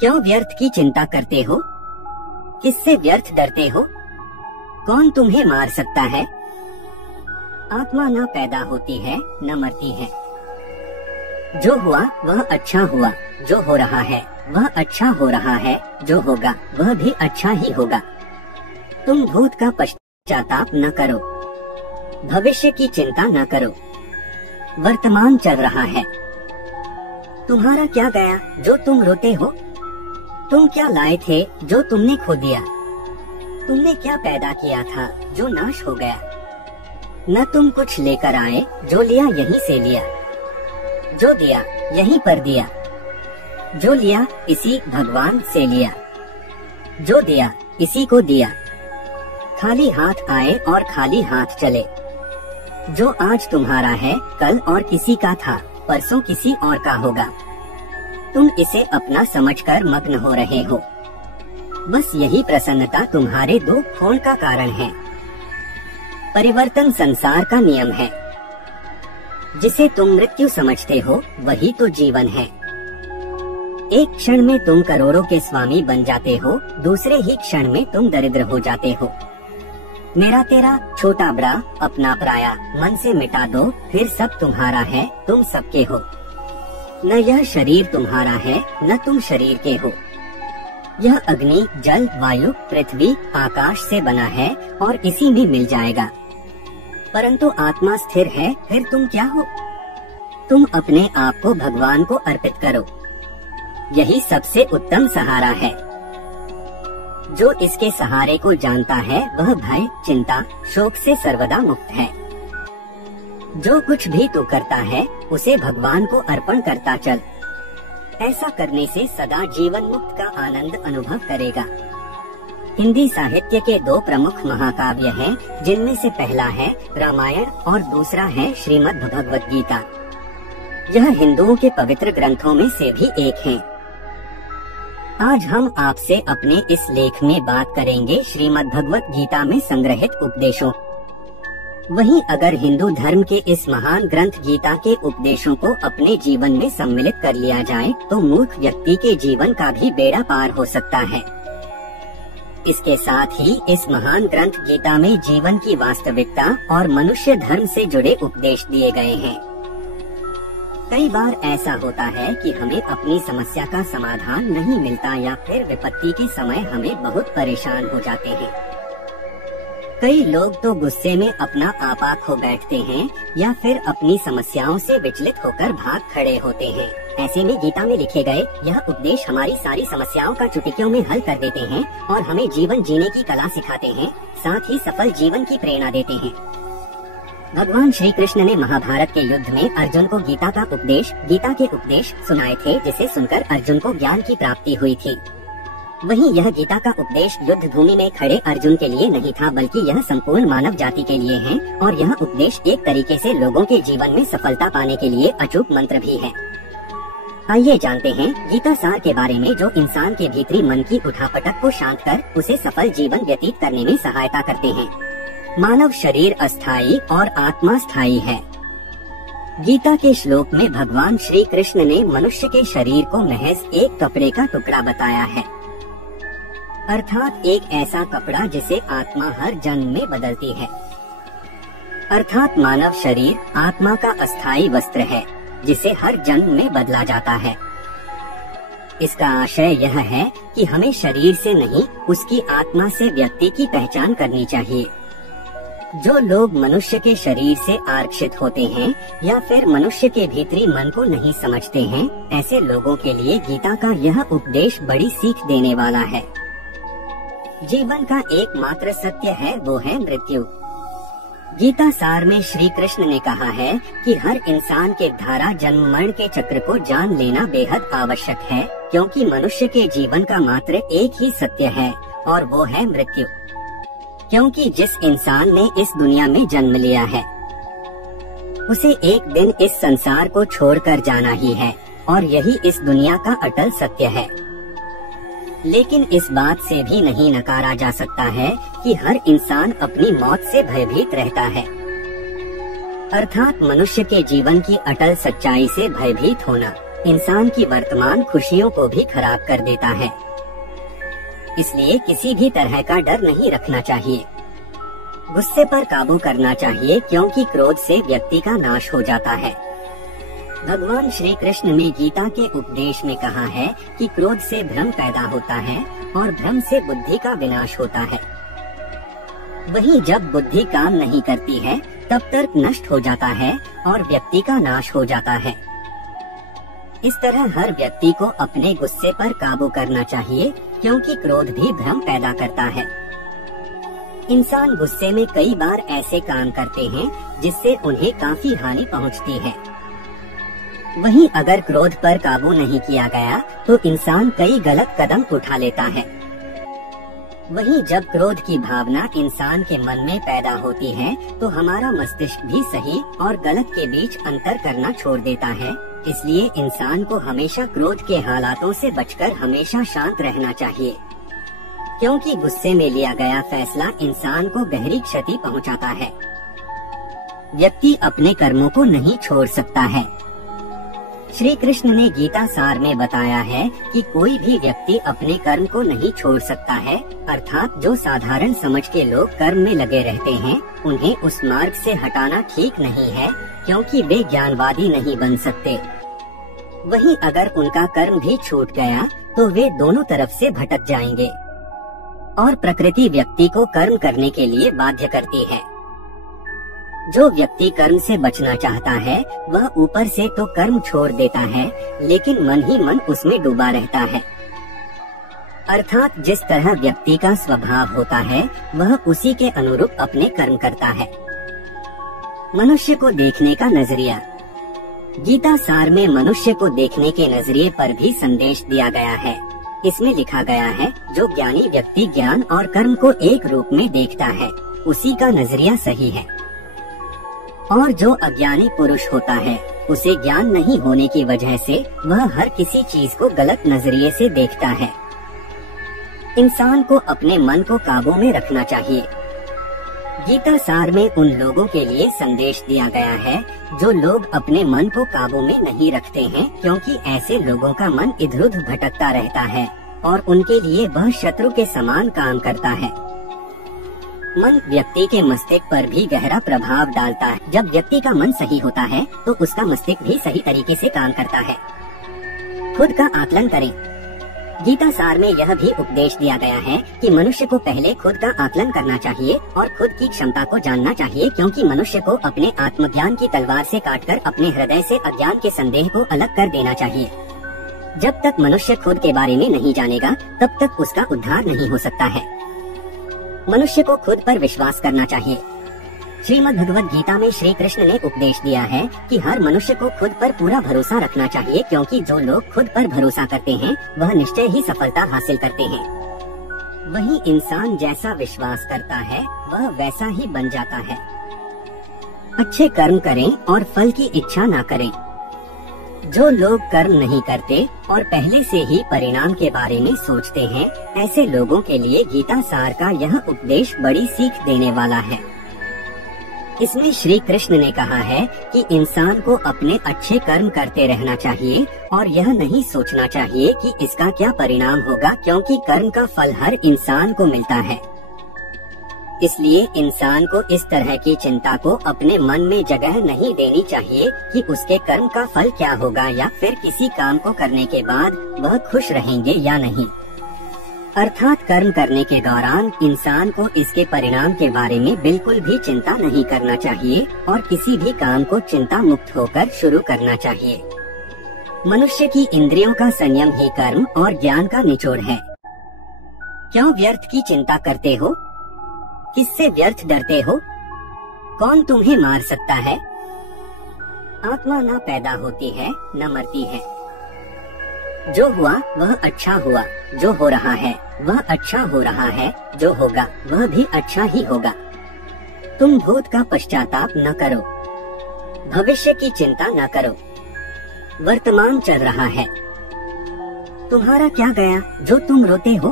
क्यों व्यर्थ की चिंता करते हो? किससे व्यर्थ डरते हो? कौन तुम्हें मार सकता है? आत्मा न पैदा होती है न मरती है। जो हुआ वह अच्छा हुआ, जो हो रहा है वह अच्छा हो रहा है, जो होगा वह भी अच्छा ही होगा। तुम भूत का पश्चाताप न करो, भविष्य की चिंता न करो। वर्तमान चल रहा है। तुम्हारा क्या गया जो तुम रोते हो? तुम क्या लाए थे जो तुमने खो दिया? तुमने क्या पैदा किया था जो नाश हो गया? न तुम कुछ लेकर आए, जो लिया यहीं से लिया, जो दिया यहीं पर दिया, जो लिया इसी भगवान से लिया, जो दिया इसी को दिया। खाली हाथ आए और खाली हाथ चले। जो आज तुम्हारा है कल और किसी का था, परसों किसी और का होगा। तुम इसे अपना समझकर मग्न हो रहे हो। बस यही प्रसन्नता तुम्हारे दुख होने का कारण है। परिवर्तन संसार का नियम है। जिसे तुम मृत्यु समझते हो वही तो जीवन है। एक क्षण में तुम करोड़ों के स्वामी बन जाते हो, दूसरे ही क्षण में तुम दरिद्र हो जाते हो। मेरा तेरा, छोटा बड़ा, अपना पराया मन से मिटा दो, फिर सब तुम्हारा है, तुम सबके हो। न यह शरीर तुम्हारा है न तुम शरीर के हो। यह अग्नि, जल, वायु, पृथ्वी, आकाश से बना है और इसी में मिल जाएगा। परंतु आत्मा स्थिर है, फिर तुम क्या हो? तुम अपने आप को भगवान को अर्पित करो। यही सबसे उत्तम सहारा है। जो इसके सहारे को जानता है वह भय, चिंता, शोक से सर्वदा मुक्त है। जो कुछ भी तू करता है उसे भगवान को अर्पण करता चल। ऐसा करने से सदा जीवन मुक्त का आनंद अनुभव करेगा। हिंदी साहित्य के दो प्रमुख महाकाव्य हैं, जिनमें से पहला है रामायण और दूसरा है श्रीमद् भगवत गीता। यह हिंदुओं के पवित्र ग्रंथों में से भी एक है। आज हम आपसे अपने इस लेख में बात करेंगे श्रीमद् भगवत गीता में संग्रहित उपदेशों। वहीं अगर हिंदू धर्म के इस महान ग्रंथ गीता के उपदेशों को अपने जीवन में सम्मिलित कर लिया जाए तो मूर्ख व्यक्ति के जीवन का भी बेड़ा पार हो सकता है। इसके साथ ही इस महान ग्रंथ गीता में जीवन की वास्तविकता और मनुष्य धर्म से जुड़े उपदेश दिए गए हैं। कई बार ऐसा होता है कि हमें अपनी समस्या का समाधान नहीं मिलता या फिर विपत्ति के समय हमें बहुत परेशान हो जाते हैं। कई लोग तो गुस्से में अपना आपा खो बैठते हैं या फिर अपनी समस्याओं से विचलित होकर भाग खड़े होते हैं। ऐसे में गीता में लिखे गए यह उपदेश हमारी सारी समस्याओं का चुटकियों में हल कर देते हैं और हमें जीवन जीने की कला सिखाते हैं, साथ ही सफल जीवन की प्रेरणा देते हैं। भगवान श्री कृष्ण ने महाभारत के युद्ध में अर्जुन को गीता के उपदेश सुनाए थे, जिसे सुनकर अर्जुन को ज्ञान की प्राप्ति हुई थी। वहीं यह गीता का उपदेश युद्ध भूमि में खड़े अर्जुन के लिए नहीं था, बल्कि यह संपूर्ण मानव जाति के लिए है और यह उपदेश एक तरीके से लोगों के जीवन में सफलता पाने के लिए अचूक मंत्र भी है। आइए जानते हैं गीता सार के बारे में, जो इंसान के भीतरी मन की उठापटक को शांत कर उसे सफल जीवन व्यतीत करने में सहायता करते हैं। मानव शरीर अस्थायी और आत्मा स्थायी है। गीता के श्लोक में भगवान श्री कृष्ण ने मनुष्य के शरीर को महज एक कपड़े का टुकड़ा बताया है, अर्थात एक ऐसा कपड़ा जिसे आत्मा हर जन्म में बदलती है। अर्थात मानव शरीर आत्मा का अस्थायी वस्त्र है, जिसे हर जन्म में बदला जाता है। इसका आशय यह है कि हमें शरीर से नहीं, उसकी आत्मा से व्यक्ति की पहचान करनी चाहिए। जो लोग मनुष्य के शरीर से आरक्षित होते हैं या फिर मनुष्य के भीतरी मन को नहीं समझते हैं, ऐसे लोगों के लिए गीता का यह उपदेश बड़ी सीख देने वाला है। जीवन का एकमात्र सत्य है, वो है मृत्यु। गीता सार में श्री कृष्ण ने कहा है कि हर इंसान के धारा जन्म मरण के चक्र को जान लेना बेहद आवश्यक है, क्योंकि मनुष्य के जीवन का मात्र एक ही सत्य है और वो है मृत्यु। क्योंकि जिस इंसान ने इस दुनिया में जन्म लिया है उसे एक दिन इस संसार को छोड़कर जाना ही है और यही इस दुनिया का अटल सत्य है। लेकिन इस बात से भी नहीं नकारा जा सकता है कि हर इंसान अपनी मौत से भयभीत रहता है, अर्थात मनुष्य के जीवन की अटल सच्चाई से भयभीत होना। इंसान की वर्तमान खुशियों को भी खराब कर देता है। इसलिए किसी भी तरह का डर नहीं रखना चाहिए। गुस्से पर काबू करना चाहिए, क्योंकि क्रोध से व्यक्ति का नाश हो जाता है। भगवान श्री कृष्ण ने गीता के उपदेश में कहा है कि क्रोध से भ्रम पैदा होता है और भ्रम से बुद्धि का विनाश होता है। वहीं जब बुद्धि काम नहीं करती है तब तर्क नष्ट हो जाता है और व्यक्ति का नाश हो जाता है। इस तरह हर व्यक्ति को अपने गुस्से पर काबू करना चाहिए, क्योंकि क्रोध भी भ्रम पैदा करता है। इंसान गुस्से में कई बार ऐसे काम करते हैं जिससे उन्हें काफी हानि पहुंचती है। वहीं अगर क्रोध पर काबू नहीं किया गया तो इंसान कई गलत कदम उठा लेता है। वहीं जब क्रोध की भावना इंसान के मन में पैदा होती है तो हमारा मस्तिष्क भी सही और गलत के बीच अंतर करना छोड़ देता है। इसलिए इंसान को हमेशा क्रोध के हालातों से बचकर हमेशा शांत रहना चाहिए, क्योंकि गुस्से में लिया गया फैसला इंसान को गहरी क्षति पहुंचाता है। व्यक्ति अपने कर्मों को नहीं छोड़ सकता है। श्री कृष्ण ने गीता सार में बताया है कि कोई भी व्यक्ति अपने कर्म को नहीं छोड़ सकता है, अर्थात जो साधारण समझ के लोग कर्म में लगे रहते हैं उन्हें उस मार्ग से हटाना ठीक नहीं है, क्योंकि वे ज्ञानवादी नहीं बन सकते। वहीं अगर उनका कर्म भी छूट गया तो वे दोनों तरफ से भटक जाएंगे और प्रकृति व्यक्ति को कर्म करने के लिए बाध्य करती है। जो व्यक्ति कर्म से बचना चाहता है वह ऊपर से तो कर्म छोड़ देता है, लेकिन मन ही मन उसमें डूबा रहता है। अर्थात जिस तरह व्यक्ति का स्वभाव होता है वह उसी के अनुरूप अपने कर्म करता है। मनुष्य को देखने का नजरिया। गीता सार में मनुष्य को देखने के नजरिए पर भी संदेश दिया गया है। इसमें लिखा गया है, जो ज्ञानी व्यक्ति ज्ञान और कर्म को एक रूप में देखता है उसी का नजरिया सही है, और जो अज्ञानी पुरुष होता है उसे ज्ञान नहीं होने की वजह से वह हर किसी चीज को गलत नजरिए से देखता है। इंसान को अपने मन को काबू में रखना चाहिए। गीता सार में उन लोगों के लिए संदेश दिया गया है जो लोग अपने मन को काबू में नहीं रखते हैं, क्योंकि ऐसे लोगों का मन इधर उधर भटकता रहता है और उनके लिए वह शत्रु के समान काम करता है। मन व्यक्ति के मस्तिष्क पर भी गहरा प्रभाव डालता है। जब व्यक्ति का मन सही होता है तो उसका मस्तिष्क भी सही तरीके से काम करता है। खुद का आकलन करें। गीता सार में यह भी उपदेश दिया गया है कि मनुष्य को पहले खुद का आकलन करना चाहिए और खुद की क्षमता को जानना चाहिए, क्योंकि मनुष्य को अपने आत्मज्ञान की तलवार से काटकर अपने हृदय से अज्ञान के संदेह को अलग कर देना चाहिए। जब तक मनुष्य खुद के बारे में नहीं जानेगा तब तक उसका उद्धार नहीं हो सकता है। मनुष्य को खुद पर विश्वास करना चाहिए। श्रीमद् भगवद गीता में श्री कृष्ण ने उपदेश दिया है कि हर मनुष्य को खुद पर पूरा भरोसा रखना चाहिए, क्योंकि जो लोग खुद पर भरोसा करते हैं वह निश्चय ही सफलता हासिल करते हैं। वही इंसान जैसा विश्वास करता है वह वैसा ही बन जाता है। अच्छे कर्म करें और फल की इच्छा ना करें। जो लोग कर्म नहीं करते और पहले से ही परिणाम के बारे में सोचते हैं, ऐसे लोगों के लिए गीता सार का यह उपदेश बड़ी सीख देने वाला है। इसमें श्री कृष्ण ने कहा है कि इंसान को अपने अच्छे कर्म करते रहना चाहिए और यह नहीं सोचना चाहिए कि इसका क्या परिणाम होगा, क्योंकि कर्म का फल हर इंसान को मिलता है। इसलिए इंसान को इस तरह की चिंता को अपने मन में जगह नहीं देनी चाहिए कि उसके कर्म का फल क्या होगा, या फिर किसी काम को करने के बाद वह खुश रहेंगे या नहीं। अर्थात कर्म करने के दौरान इंसान को इसके परिणाम के बारे में बिल्कुल भी चिंता नहीं करना चाहिए और किसी भी काम को चिंता मुक्त होकर शुरू करना चाहिए। मनुष्य की इंद्रियों का संयम ही कर्म और ज्ञान का निचोड़ है। क्यों व्यर्थ की चिंता करते हो? किससे व्यर्थ डरते हो? कौन तुम्हें मार सकता है? आत्मा न पैदा होती है न मरती है। जो हुआ वह अच्छा हुआ, जो हो रहा है वह अच्छा हो रहा है, जो होगा वह भी अच्छा ही होगा। तुम भूत का पश्चाताप न करो, भविष्य की चिंता न करो। वर्तमान चल रहा है। तुम्हारा क्या गया जो तुम रोते हो?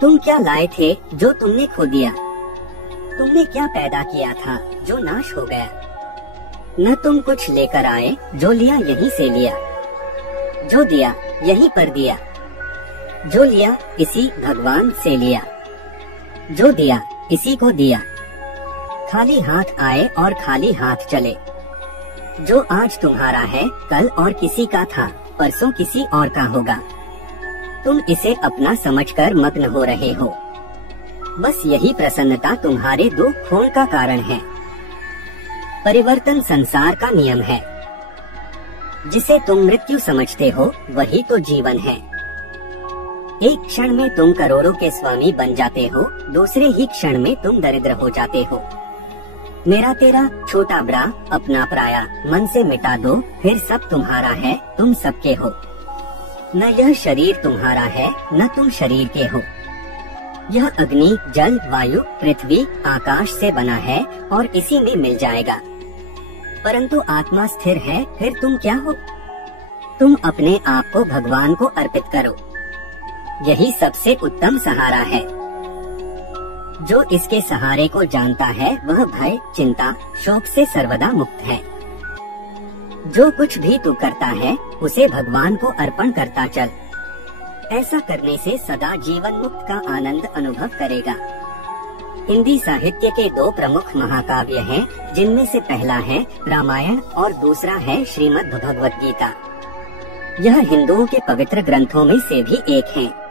तुम क्या लाए थे जो तुमने खो दिया? तुमने क्या पैदा किया था जो नाश हो गया? न तुम कुछ लेकर आए, जो लिया यहीं से लिया। जो दिया यहीं पर दिया, जो लिया इसी भगवान से लिया, जो दिया इसी को दिया। खाली हाथ आए और खाली हाथ चले। जो आज तुम्हारा है कल और किसी का था, परसों किसी और का होगा। तुम इसे अपना समझकर मग्न हो रहे हो। बस यही प्रसन्नता तुम्हारे दुख होने का कारण है। परिवर्तन संसार का नियम है। जिसे तुम मृत्यु समझते हो वही तो जीवन है। एक क्षण में तुम करोड़ों के स्वामी बन जाते हो, दूसरे ही क्षण में तुम दरिद्र हो जाते हो। मेरा तेरा, छोटा बड़ा, अपना पराया मन से मिटा दो, फिर सब तुम्हारा है, तुम सबके हो। न यह शरीर तुम्हारा है न तुम शरीर के हो। यह अग्नि, जल, वायु, पृथ्वी, आकाश से बना है और इसी में मिल जाएगा। परंतु आत्मा स्थिर है, फिर तुम क्या हो? तुम अपने आप को भगवान को अर्पित करो। यही सबसे उत्तम सहारा है। जो इसके सहारे को जानता है वह भय, चिंता, शोक से सर्वदा मुक्त है। जो कुछ भी तू करता है उसे भगवान को अर्पण करता चल। ऐसा करने से सदा जीवन मुक्त का आनंद अनुभव करेगा। हिंदी साहित्य के दो प्रमुख महाकाव्य हैं, जिनमें से पहला है रामायण और दूसरा है श्रीमद् भगवत गीता। यह हिंदुओं के पवित्र ग्रंथों में से भी एक है।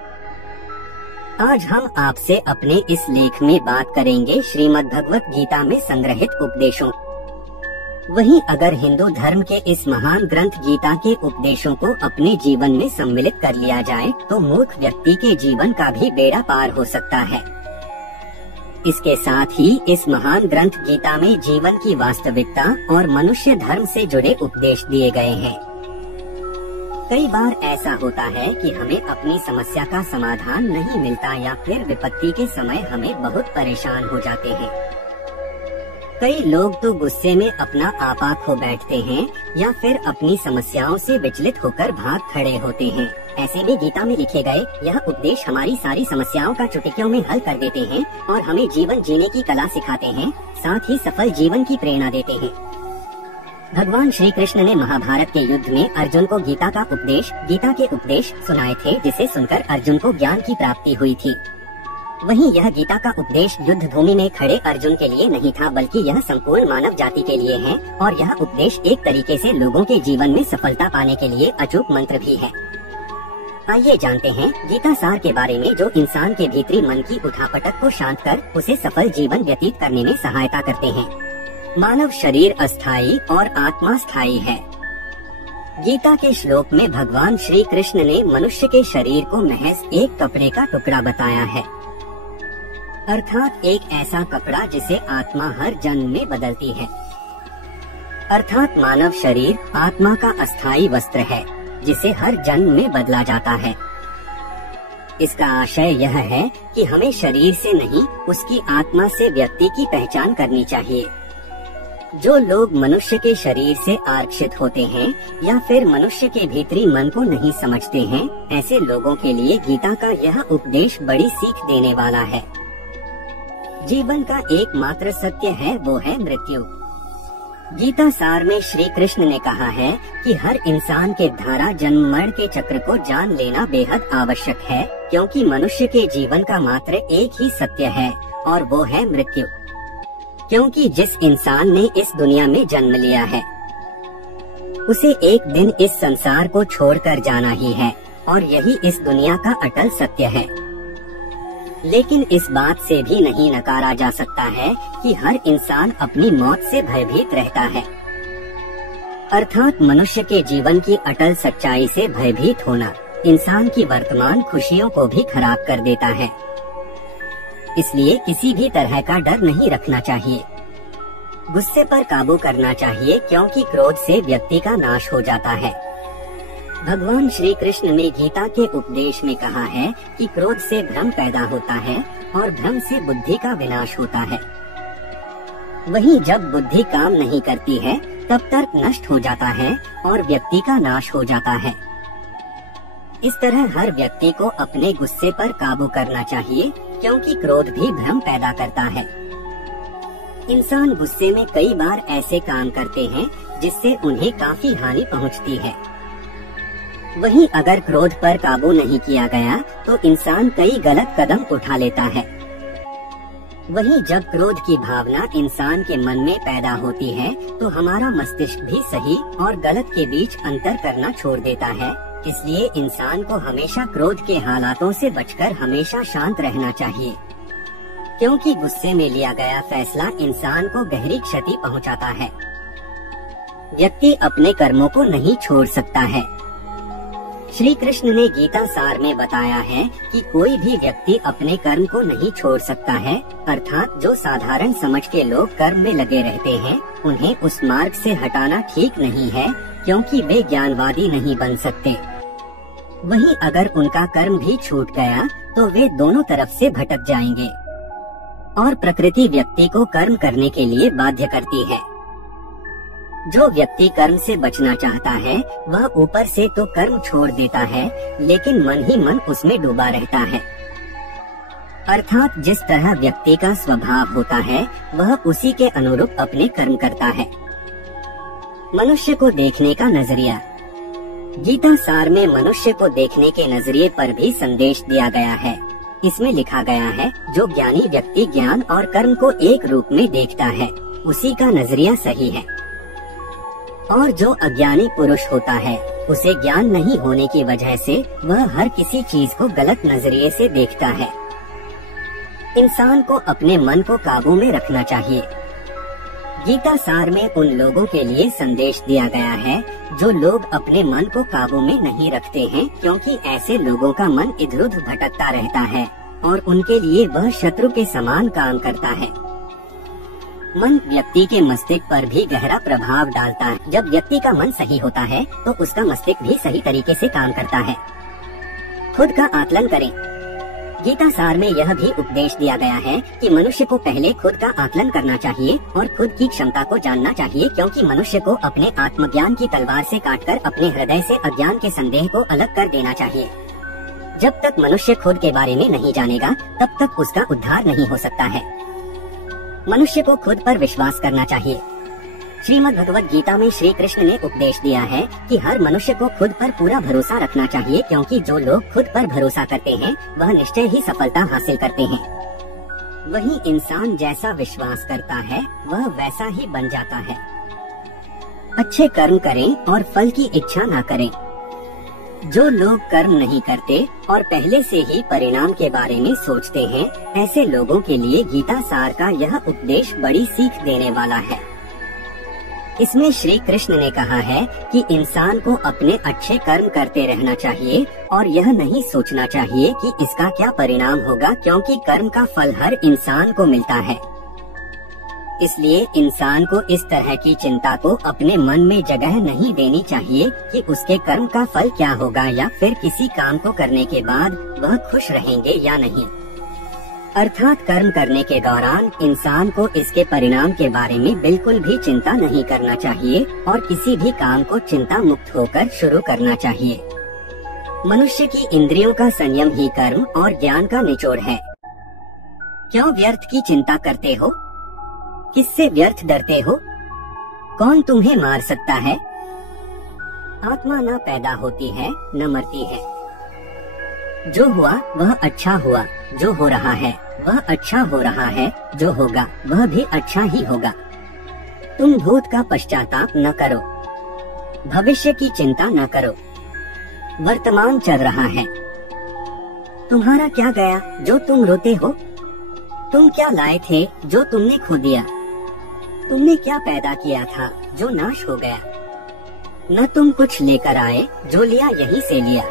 आज हम आपसे अपने इस लेख में बात करेंगे श्रीमद् भगवत गीता में संग्रहित उपदेशों। वहीं अगर हिंदू धर्म के इस महान ग्रंथ गीता के उपदेशों को अपने जीवन में सम्मिलित कर लिया जाए तो मूर्ख व्यक्ति के जीवन का भी बेड़ा पार हो सकता है। इसके साथ ही इस महान ग्रंथ गीता में जीवन की वास्तविकता और मनुष्य धर्म से जुड़े उपदेश दिए गए हैं। कई बार ऐसा होता है कि हमें अपनी समस्या का समाधान नहीं मिलता या फिर विपत्ति के समय हमें बहुत परेशान हो जाते हैं। कई लोग तो गुस्से में अपना आपा खो बैठते हैं या फिर अपनी समस्याओं से विचलित होकर भाग खड़े होते हैं। ऐसे में गीता में लिखे गए यह उपदेश हमारी सारी समस्याओं का चुटकियों में हल कर देते हैं और हमें जीवन जीने की कला सिखाते हैं, साथ ही सफल जीवन की प्रेरणा देते हैं। भगवान श्री कृष्ण ने महाभारत के युद्ध में अर्जुन को गीता के उपदेश सुनाए थे, जिसे सुनकर अर्जुन को ज्ञान की प्राप्ति हुई थी। वहीं यह गीता का उपदेश युद्ध भूमि में खड़े अर्जुन के लिए नहीं था, बल्कि यह संपूर्ण मानव जाति के लिए है और यह उपदेश एक तरीके से लोगों के जीवन में सफलता पाने के लिए अचूक मंत्र भी है। आइए जानते हैं गीता सार के बारे में, जो इंसान के भीतरी मन की उठापटक को शांत कर उसे सफल जीवन व्यतीत करने में सहायता करते हैं। मानव शरीर अस्थायी और आत्मा स्थायी है। गीता के श्लोक में भगवान श्री कृष्ण ने मनुष्य के शरीर को महज एक कपड़े का टुकड़ा बताया है, अर्थात एक ऐसा कपड़ा जिसे आत्मा हर जन्म में बदलती है। अर्थात मानव शरीर आत्मा का अस्थायी वस्त्र है, जिसे हर जन्म में बदला जाता है। इसका आशय यह है कि हमें शरीर से नहीं, उसकी आत्मा से व्यक्ति की पहचान करनी चाहिए। जो लोग मनुष्य के शरीर से आरक्षित होते हैं या फिर मनुष्य के भीतरी मन को नहीं समझते हैं, ऐसे लोगों के लिए गीता का यह उपदेश बड़ी सीख देने वाला है। जीवन का एकमात्र सत्य है, वो है मृत्यु। गीता सार में श्री कृष्ण ने कहा है कि हर इंसान के धारा जन्म मरण के चक्र को जान लेना बेहद आवश्यक है, क्योंकि मनुष्य के जीवन का मात्र एक ही सत्य है और वो है मृत्यु। क्योंकि जिस इंसान ने इस दुनिया में जन्म लिया है उसे एक दिन इस संसार को छोड़कर जाना ही है और यही इस दुनिया का अटल सत्य है। लेकिन इस बात से भी नहीं नकारा जा सकता है कि हर इंसान अपनी मौत से भयभीत रहता है। अर्थात मनुष्य के जीवन की अटल सच्चाई से भयभीत होना इंसान की वर्तमान खुशियों को भी खराब कर देता है। इसलिए किसी भी तरह का डर नहीं रखना चाहिए। गुस्से पर काबू करना चाहिए, क्योंकि क्रोध से व्यक्ति का नाश हो जाता है। भगवान श्री कृष्ण ने गीता के उपदेश में कहा है कि क्रोध से भ्रम पैदा होता है और भ्रम से बुद्धि का विनाश होता है। वहीं जब बुद्धि काम नहीं करती है तब तर्क नष्ट हो जाता है और व्यक्ति का नाश हो जाता है। इस तरह हर व्यक्ति को अपने गुस्से पर काबू करना चाहिए, क्योंकि क्रोध भी भ्रम पैदा करता है। इंसान गुस्से में कई बार ऐसे काम करते हैं जिससे उन्हें काफी हानि पहुंचती है। वहीं अगर क्रोध पर काबू नहीं किया गया तो इंसान कई गलत कदम उठा लेता है। वहीं जब क्रोध की भावना इंसान के मन में पैदा होती है तो हमारा मस्तिष्क भी सही और गलत के बीच अंतर करना छोड़ देता है। इसलिए इंसान को हमेशा क्रोध के हालातों से बचकर हमेशा शांत रहना चाहिए, क्योंकि गुस्से में लिया गया फैसला इंसान को गहरी क्षति पहुंचाता है। व्यक्ति अपने कर्मों को नहीं छोड़ सकता है। श्री कृष्ण ने गीता सार में बताया है कि कोई भी व्यक्ति अपने कर्म को नहीं छोड़ सकता है, अर्थात जो साधारण समझ के लोग कर्म में लगे रहते हैं उन्हें उस मार्ग से हटाना ठीक नहीं है, क्योंकि वे ज्ञानवादी नहीं बन सकते। वहीं अगर उनका कर्म भी छूट गया तो वे दोनों तरफ से भटक जाएंगे और प्रकृति व्यक्ति को कर्म करने के लिए बाध्य करती है। जो व्यक्ति कर्म से बचना चाहता है वह ऊपर से तो कर्म छोड़ देता है, लेकिन मन ही मन उसमें डूबा रहता है। अर्थात जिस तरह व्यक्ति का स्वभाव होता है वह उसी के अनुरूप अपने कर्म करता है। मनुष्य को देखने का नजरिया। गीता सार में मनुष्य को देखने के नजरिए पर भी संदेश दिया गया है। इसमें लिखा गया है, जो ज्ञानी व्यक्ति ज्ञान और कर्म को एक रूप में देखता है उसी का नजरिया सही है, और जो अज्ञानी पुरुष होता है उसे ज्ञान नहीं होने की वजह से वह हर किसी चीज को गलत नजरिए से देखता है। इंसान को अपने मन को काबू में रखना चाहिए। गीता सार में उन लोगों के लिए संदेश दिया गया है जो लोग अपने मन को काबू में नहीं रखते हैं, क्योंकि ऐसे लोगों का मन इधर उधर भटकता रहता है और उनके लिए वह शत्रु के समान काम करता है। मन व्यक्ति के मस्तिष्क पर भी गहरा प्रभाव डालता है। जब व्यक्ति का मन सही होता है तो उसका मस्तिष्क भी सही तरीके से काम करता है। खुद का आकलन करें। गीता सार में यह भी उपदेश दिया गया है कि मनुष्य को पहले खुद का आकलन करना चाहिए और खुद की क्षमता को जानना चाहिए, क्योंकि मनुष्य को अपने आत्मज्ञान की तलवार से काटकर अपने हृदय से अज्ञान के संदेह को अलग कर देना चाहिए। जब तक मनुष्य खुद के बारे में नहीं जानेगा तब तक उसका उद्धार नहीं हो सकता है। मनुष्य को खुद पर विश्वास करना चाहिए। श्रीमद् भगवद गीता में श्री कृष्ण ने उपदेश दिया है कि हर मनुष्य को खुद पर पूरा भरोसा रखना चाहिए, क्योंकि जो लोग खुद पर भरोसा करते हैं वह निश्चय ही सफलता हासिल करते हैं। वहीं इंसान जैसा विश्वास करता है वह वैसा ही बन जाता है। अच्छे कर्म करें और फल की इच्छा ना करें। जो लोग कर्म नहीं करते और पहले से ही परिणाम के बारे में सोचते हैं, ऐसे लोगों के लिए गीता सार का यह उपदेश बड़ी सीख देने वाला है। इसमें श्री कृष्ण ने कहा है कि इंसान को अपने अच्छे कर्म करते रहना चाहिए और यह नहीं सोचना चाहिए कि इसका क्या परिणाम होगा, क्योंकि कर्म का फल हर इंसान को मिलता है। इसलिए इंसान को इस तरह की चिंता को अपने मन में जगह नहीं देनी चाहिए कि उसके कर्म का फल क्या होगा या फिर किसी काम को करने के बाद वह खुश रहेंगे या नहीं। अर्थात कर्म करने के दौरान इंसान को इसके परिणाम के बारे में बिल्कुल भी चिंता नहीं करना चाहिए और किसी भी काम को चिंता मुक्त होकर शुरू करना चाहिए। मनुष्य की इंद्रियों का संयम ही कर्म और ज्ञान का निचोड़ है। क्यों व्यर्थ की चिंता करते हो? किससे व्यर्थ डरते हो? कौन तुम्हें मार सकता है? आत्मा न पैदा होती है न मरती है। जो हुआ वह अच्छा हुआ, जो हो रहा है वह अच्छा हो रहा है, जो होगा वह भी अच्छा ही होगा। तुम भूत का पश्चाताप न करो, भविष्य की चिंता न करो। वर्तमान चल रहा है। तुम्हारा क्या गया जो तुम रोते हो? तुम क्या लाए थे जो तुमने खो दिया? तुमने क्या पैदा किया था जो नाश हो गया? न तुम कुछ लेकर आए, जो लिया यहीं से लिया,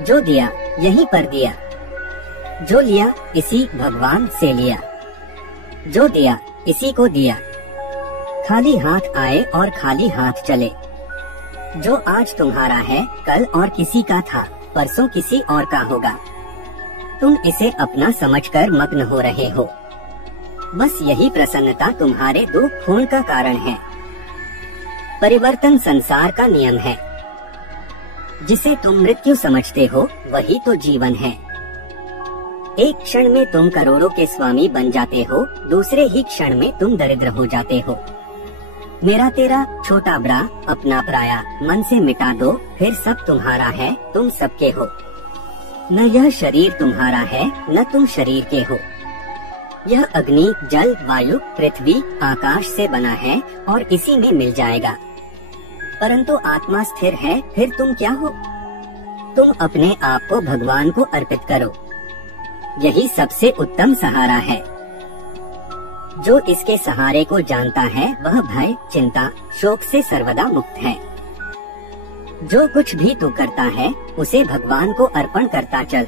जो दिया यहीं पर दिया, जो लिया इसी भगवान से लिया, जो दिया इसी को दिया। खाली हाथ आए और खाली हाथ चले। जो आज तुम्हारा है कल और किसी का था, परसों किसी और का होगा। तुम इसे अपना समझकर मग्न हो रहे हो। बस यही प्रसन्नता तुम्हारे दुख खून का कारण है। परिवर्तन संसार का नियम है। जिसे तुम मृत्यु समझते हो वही तो जीवन है। एक क्षण में तुम करोड़ों के स्वामी बन जाते हो, दूसरे ही क्षण में तुम दरिद्र हो जाते हो। मेरा तेरा छोटा बड़ा अपना पराया मन से मिटा दो, फिर सब तुम्हारा है, तुम सबके हो। न यह शरीर तुम्हारा है, न तुम शरीर के हो। यह अग्नि, जल, वायु, पृथ्वी, आकाश से बना है और इसी में मिल जाएगा। परंतु आत्मा स्थिर है, फिर तुम क्या हो? तुम अपने आप को भगवान को अर्पित करो, यही सबसे उत्तम सहारा है। जो इसके सहारे को जानता है वह भय, चिंता, शोक से सर्वदा मुक्त है। जो कुछ भी तू करता है उसे भगवान को अर्पण करता चल।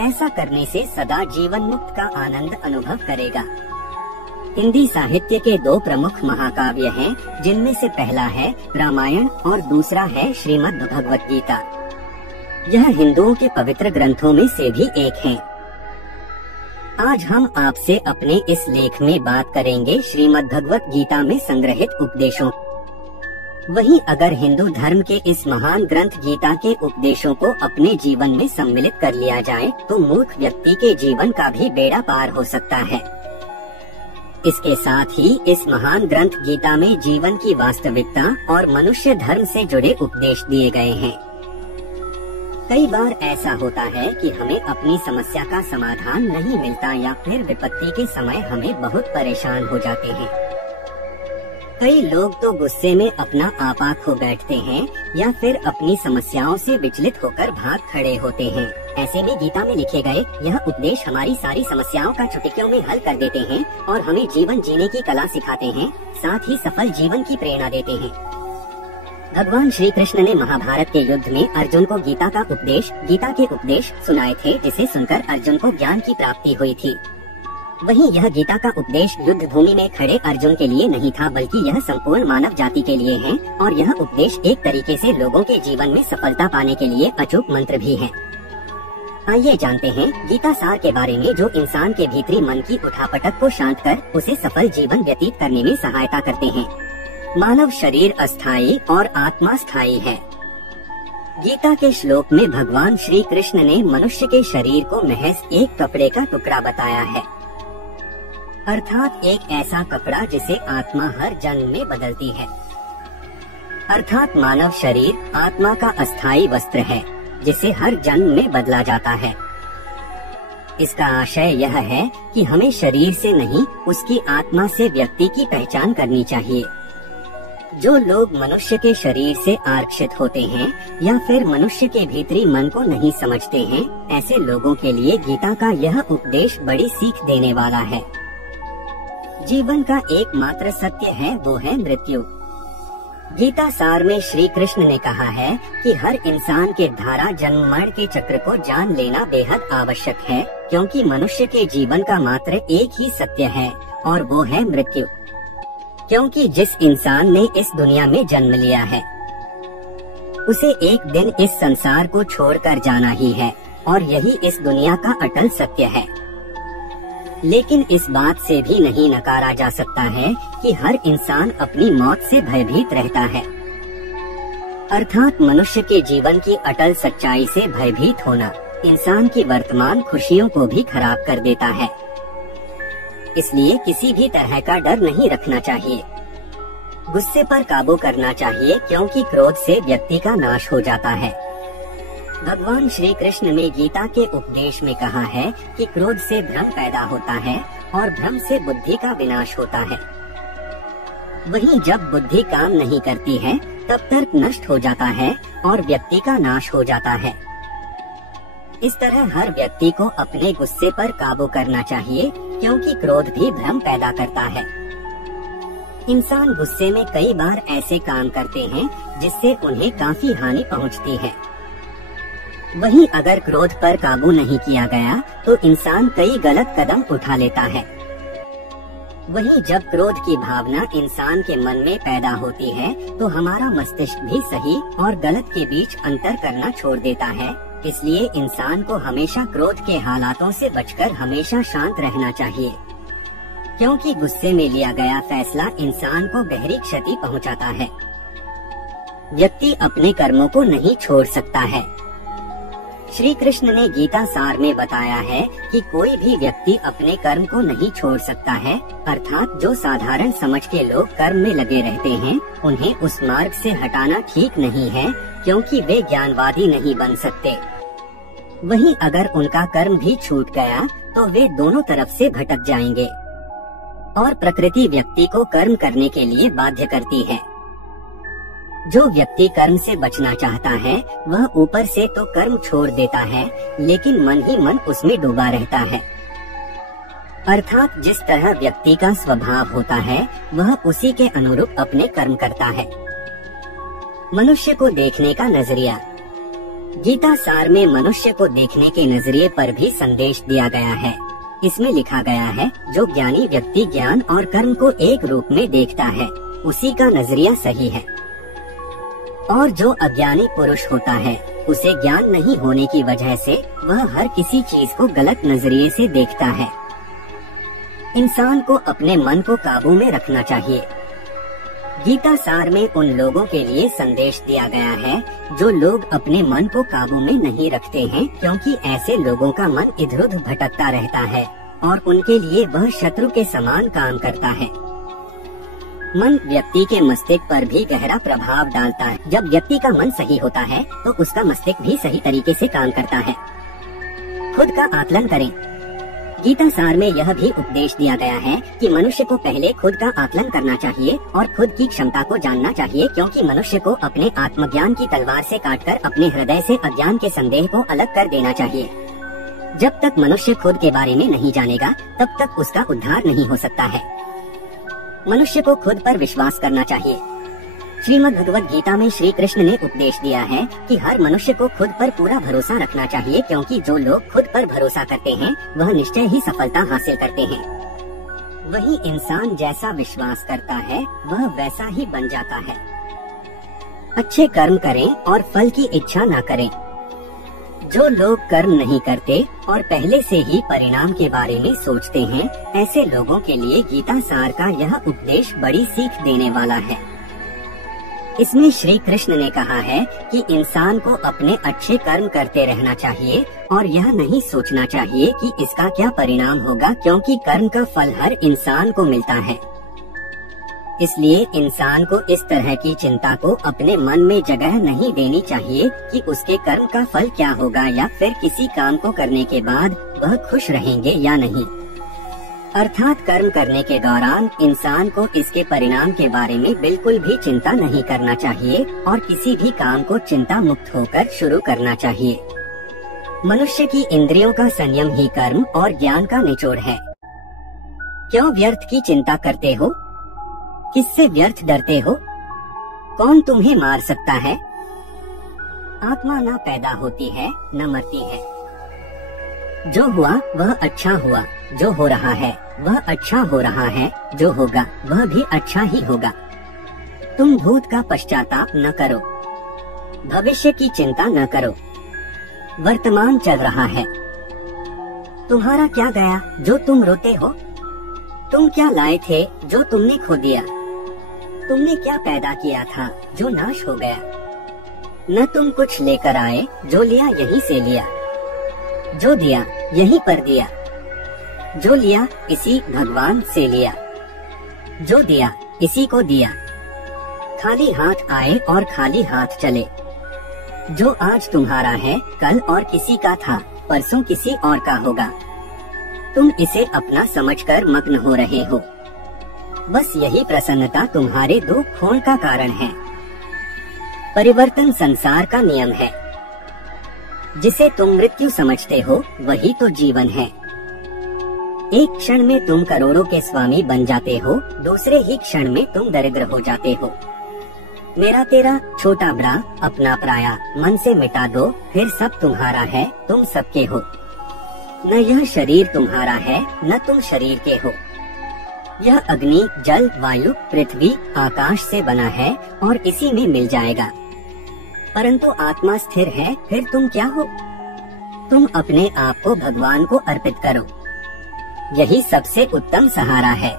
ऐसा करने से सदा जीवन मुक्त का आनंद अनुभव करेगा। हिंदी साहित्य के दो प्रमुख महाकाव्य हैं, जिनमें से पहला है रामायण और दूसरा है श्रीमद् भगवत गीता। यह हिंदुओं के पवित्र ग्रंथों में से भी एक है। आज हम आपसे अपने इस लेख में बात करेंगे श्रीमद् भगवत गीता में संग्रहित उपदेशों। वहीं अगर हिंदू धर्म के इस महान ग्रंथ गीता के उपदेशों को अपने जीवन में सम्मिलित कर लिया जाए तो मूर्ख व्यक्ति के जीवन का भी बेड़ा पार हो सकता है। इसके साथ ही इस महान ग्रंथ गीता में जीवन की वास्तविकता और मनुष्य धर्म से जुड़े उपदेश दिए गए हैं। कई बार ऐसा होता है कि हमें अपनी समस्या का समाधान नहीं मिलता या फिर विपत्ति के समय हमें बहुत परेशान हो जाते हैं। कई लोग तो गुस्से में अपना आपा खो बैठते हैं या फिर अपनी समस्याओं से विचलित होकर भाग खड़े होते हैं। ऐसे में गीता में लिखे गए यह उपदेश हमारी सारी समस्याओं का चुटकियों में हल कर देते हैं और हमें जीवन जीने की कला सिखाते हैं, साथ ही सफल जीवन की प्रेरणा देते हैं। भगवान श्री कृष्ण ने महाभारत के युद्ध में अर्जुन को गीता के उपदेश सुनाए थे, जिसे सुनकर अर्जुन को ज्ञान की प्राप्ति हुई थी। वहीं यह गीता का उपदेश युद्ध भूमि में खड़े अर्जुन के लिए नहीं था, बल्कि यह संपूर्ण मानव जाति के लिए है और यह उपदेश एक तरीके से लोगों के जीवन में सफलता पाने के लिए अचूक मंत्र भी है। आइए जानते हैं गीता सार के बारे में, जो इंसान के भीतरी मन की उठापटक को शांत कर उसे सफल जीवन व्यतीत करने में सहायता करते हैं। मानव शरीर अस्थायी और आत्मा स्थायी है। गीता के श्लोक में भगवान श्री कृष्ण ने मनुष्य के शरीर को महज एक कपड़े का टुकड़ा बताया है, अर्थात एक ऐसा कपड़ा जिसे आत्मा हर जन्म में बदलती है। अर्थात मानव शरीर आत्मा का अस्थायी वस्त्र है, जिसे हर जन्म में बदला जाता है। इसका आशय यह है कि हमें शरीर से नहीं, उसकी आत्मा से व्यक्ति की पहचान करनी चाहिए। जो लोग मनुष्य के शरीर से आरक्षित होते हैं या फिर मनुष्य के भीतरी मन को नहीं समझते हैं, ऐसे लोगों के लिए गीता का यह उपदेश बड़ी सीख देने वाला है। जीवन का एकमात्र सत्य है, वो है मृत्यु। गीता सार में श्री कृष्ण ने कहा है कि हर इंसान के धारा जन्म मरण के चक्र को जान लेना बेहद आवश्यक है, क्योंकि मनुष्य के जीवन का मात्र एक ही सत्य है और वो है मृत्यु। क्योंकि जिस इंसान ने इस दुनिया में जन्म लिया है उसे एक दिन इस संसार को छोड़कर जाना ही है और यही इस दुनिया का अटल सत्य है। लेकिन इस बात से भी नहीं नकारा जा सकता है कि हर इंसान अपनी मौत से भयभीत रहता है। अर्थात मनुष्य के जीवन की अटल सच्चाई से भयभीत होना इंसान की वर्तमान खुशियों को भी खराब कर देता है। इसलिए किसी भी तरह का डर नहीं रखना चाहिए। गुस्से पर काबू करना चाहिए, क्योंकि क्रोध से व्यक्ति का नाश हो जाता है। भगवान श्री कृष्ण ने गीता के उपदेश में कहा है कि क्रोध से भ्रम पैदा होता है और भ्रम से बुद्धि का विनाश होता है। वहीं जब बुद्धि काम नहीं करती है तब तर्क नष्ट हो जाता है और व्यक्ति का नाश हो जाता है। इस तरह हर व्यक्ति को अपने गुस्से पर काबू करना चाहिए, क्योंकि क्रोध भी भ्रम पैदा करता है। इंसान गुस्से में कई बार ऐसे काम करते हैं जिससे उन्हें काफी हानि पहुंचती है। वहीं अगर क्रोध पर काबू नहीं किया गया तो इंसान कई गलत कदम उठा लेता है। वहीं जब क्रोध की भावना इंसान के मन में पैदा होती है तो हमारा मस्तिष्क भी सही और गलत के बीच अंतर करना छोड़ देता है। इसलिए इंसान को हमेशा क्रोध के हालातों से बचकर हमेशा शांत रहना चाहिए, क्योंकि गुस्से में लिया गया फैसला इंसान को गहरी क्षति पहुंचाता है। व्यक्ति अपने कर्मों को नहीं छोड़ सकता है। श्री कृष्ण ने गीता सार में बताया है कि कोई भी व्यक्ति अपने कर्म को नहीं छोड़ सकता है, अर्थात जो साधारण समझ के लोग कर्म में लगे रहते हैं उन्हें उस मार्ग से हटाना ठीक नहीं है, क्योंकि वे ज्ञानवादी नहीं बन सकते। वहीं अगर उनका कर्म भी छूट गया तो वे दोनों तरफ से भटक जाएंगे और प्रकृति व्यक्ति को कर्म करने के लिए बाध्य करती है। जो व्यक्ति कर्म से बचना चाहता है वह ऊपर से तो कर्म छोड़ देता है, लेकिन मन ही मन उसमें डूबा रहता है। अर्थात जिस तरह व्यक्ति का स्वभाव होता है वह उसी के अनुरूप अपने कर्म करता है। मनुष्य को देखने का नजरिया। गीता सार में मनुष्य को देखने के नजरिए पर भी संदेश दिया गया है। इसमें लिखा गया है, जो ज्ञानी व्यक्ति ज्ञान और कर्म को एक रूप में देखता है उसी का नजरिया सही है, और जो अज्ञानी पुरुष होता है उसे ज्ञान नहीं होने की वजह से वह हर किसी चीज को गलत नजरिए से देखता है। इंसान को अपने मन को काबू में रखना चाहिए। गीता सार में उन लोगों के लिए संदेश दिया गया है जो लोग अपने मन को काबू में नहीं रखते हैं, क्योंकि ऐसे लोगों का मन इधर उधर भटकता रहता है और उनके लिए वह शत्रु के समान काम करता है। मन व्यक्ति के मस्तिष्क पर भी गहरा प्रभाव डालता है। जब व्यक्ति का मन सही होता है तो उसका मस्तिष्क भी सही तरीके से काम करता है। खुद का आकलन करें। गीता सार में यह भी उपदेश दिया गया है कि मनुष्य को पहले खुद का आकलन करना चाहिए और खुद की क्षमता को जानना चाहिए, क्योंकि मनुष्य को अपने आत्मज्ञान की तलवार से काटकर अपने हृदय से अज्ञान के संदेह को अलग कर देना चाहिए। जब तक मनुष्य खुद के बारे में नहीं जानेगा तब तक उसका उद्धार नहीं हो सकता है। मनुष्य को खुद पर विश्वास करना चाहिए। श्रीमद् भगवद गीता में श्री कृष्ण ने उपदेश दिया है कि हर मनुष्य को खुद पर पूरा भरोसा रखना चाहिए, क्योंकि जो लोग खुद पर भरोसा करते हैं वह निश्चय ही सफलता हासिल करते हैं। वही इंसान जैसा विश्वास करता है वह वैसा ही बन जाता है। अच्छे कर्म करें और फल की इच्छा न करें। जो लोग कर्म नहीं करते और पहले से ही परिणाम के बारे में सोचते हैं, ऐसे लोगों के लिए गीता सार का यह उपदेश बड़ी सीख देने वाला है। इसमें श्री कृष्ण ने कहा है कि इंसान को अपने अच्छे कर्म करते रहना चाहिए और यह नहीं सोचना चाहिए कि इसका क्या परिणाम होगा, क्योंकि कर्म का फल हर इंसान को मिलता है। इसलिए इंसान को इस तरह की चिंता को अपने मन में जगह नहीं देनी चाहिए कि उसके कर्म का फल क्या होगा या फिर किसी काम को करने के बाद वह खुश रहेंगे या नहीं। अर्थात कर्म करने के दौरान इंसान को इसके परिणाम के बारे में बिल्कुल भी चिंता नहीं करना चाहिए और किसी भी काम को चिंता मुक्त होकर शुरू करना चाहिए। मनुष्य की इंद्रियों का संयम ही कर्म और ज्ञान का निचोड़ है। क्यों व्यर्थ की चिंता करते हो? किससे व्यर्थ डरते हो? कौन तुम्हें मार सकता है? आत्मा न पैदा होती है न मरती है। जो हुआ वह अच्छा हुआ, जो हो रहा है वह अच्छा हो रहा है, जो होगा वह भी अच्छा ही होगा। तुम भूत का पश्चाताप न करो, भविष्य की चिंता न करो। वर्तमान चल रहा है। तुम्हारा क्या गया जो तुम रोते हो? तुम क्या लाए थे जो तुमने खो दिया? तुमने क्या पैदा किया था जो नाश हो गया? न तुम कुछ लेकर आए, जो लिया यहीं से लिया, जो दिया यहीं पर दिया, जो लिया इसी भगवान से लिया, जो दिया इसी को दिया। खाली हाथ आए और खाली हाथ चले। जो आज तुम्हारा है कल और किसी का था, परसों किसी और का होगा। तुम इसे अपना समझकर मग्न हो रहे हो। बस यही प्रसन्नता तुम्हारे दुख खोण का कारण है। परिवर्तन संसार का नियम है। जिसे तुम मृत्यु समझते हो वही तो जीवन है। एक क्षण में तुम करोड़ों के स्वामी बन जाते हो, दूसरे ही क्षण में तुम दरिद्र हो जाते हो। मेरा तेरा, छोटा बड़ा, अपना पराया मन से मिटा दो, फिर सब तुम्हारा है, तुम सबके हो। न यह शरीर तुम्हारा है न तुम शरीर के हो। यह अग्नि, जल, वायु, पृथ्वी, आकाश से बना है और इसी में मिल जाएगा। परंतु आत्मा स्थिर है, फिर तुम क्या हो? तुम अपने आप को भगवान को अर्पित करो। यही सबसे उत्तम सहारा है।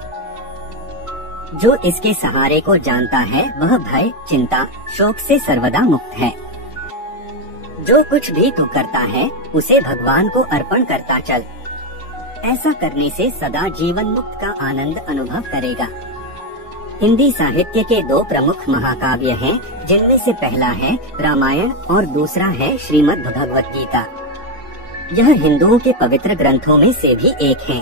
जो इसके सहारे को जानता है वह भय, चिंता, शोक से सर्वदा मुक्त है। जो कुछ भी तू करता है उसे भगवान को अर्पण करता चल। ऐसा करने से सदा जीवन मुक्त का आनंद अनुभव करेगा। हिंदी साहित्य के दो प्रमुख महाकाव्य हैं, जिनमें से पहला है रामायण और दूसरा है श्रीमद् भगवत गीता। यह हिंदुओं के पवित्र ग्रंथों में से भी एक है।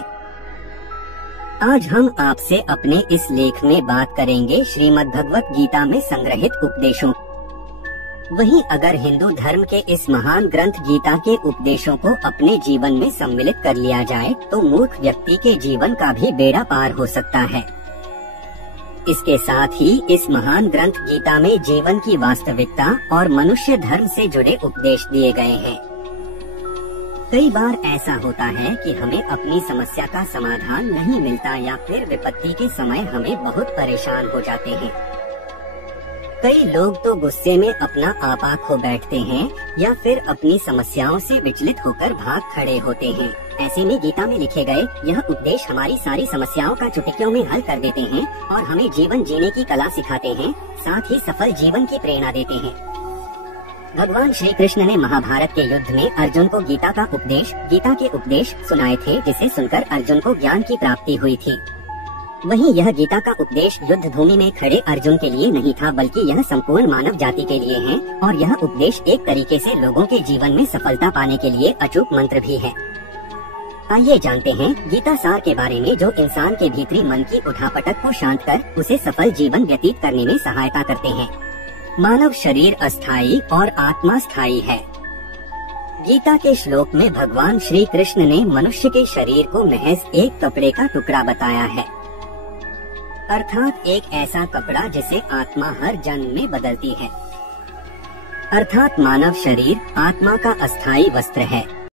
आज हम आपसे अपने इस लेख में बात करेंगे श्रीमद् भगवत गीता में संग्रहित उपदेशों। वहीं अगर हिंदू धर्म के इस महान ग्रंथ गीता के उपदेशों को अपने जीवन में सम्मिलित कर लिया जाए तो मूर्ख व्यक्ति के जीवन का भी बेड़ा पार हो सकता है। इसके साथ ही इस महान ग्रंथ गीता में जीवन की वास्तविकता और मनुष्य धर्म से जुड़े उपदेश दिए गए हैं। कई बार ऐसा होता है कि हमें अपनी समस्या का समाधान नहीं मिलता या फिर विपत्ति के समय हमें बहुत परेशान हो जाते हैं। कई लोग तो गुस्से में अपना आपा खो बैठते हैं या फिर अपनी समस्याओं से विचलित होकर भाग खड़े होते हैं। ऐसे में गीता में लिखे गए यह उपदेश हमारी सारी समस्याओं का चुटकियों में हल कर देते हैं और हमें जीवन जीने की कला सिखाते हैं, साथ ही सफल जीवन की प्रेरणा देते हैं। भगवान श्री कृष्ण ने महाभारत के युद्ध में अर्जुन को गीता के उपदेश सुनाए थे, जिसे सुनकर अर्जुन को ज्ञान की प्राप्ति हुई थी। वहीं यह गीता का उपदेश युद्ध भूमि में खड़े अर्जुन के लिए नहीं था, बल्कि यह संपूर्ण मानव जाति के लिए है और यह उपदेश एक तरीके से लोगों के जीवन में सफलता पाने के लिए अचूक मंत्र भी है। आइए जानते हैं गीता सार के बारे में, जो इंसान के भीतरी मन की उठापटक को शांत कर उसे सफल जीवन व्यतीत करने में सहायता करते हैं। मानव शरीर अस्थायी और आत्मा स्थायी है। गीता के श्लोक में भगवान श्री कृष्ण ने मनुष्य के शरीर को महज एक कपड़े का टुकड़ा बताया है, अर्थात एक ऐसा कपड़ा जिसे आत्मा हर जन्म में बदलती है। अर्थात मानव शरीर आत्मा का अस्थायी वस्त्र है।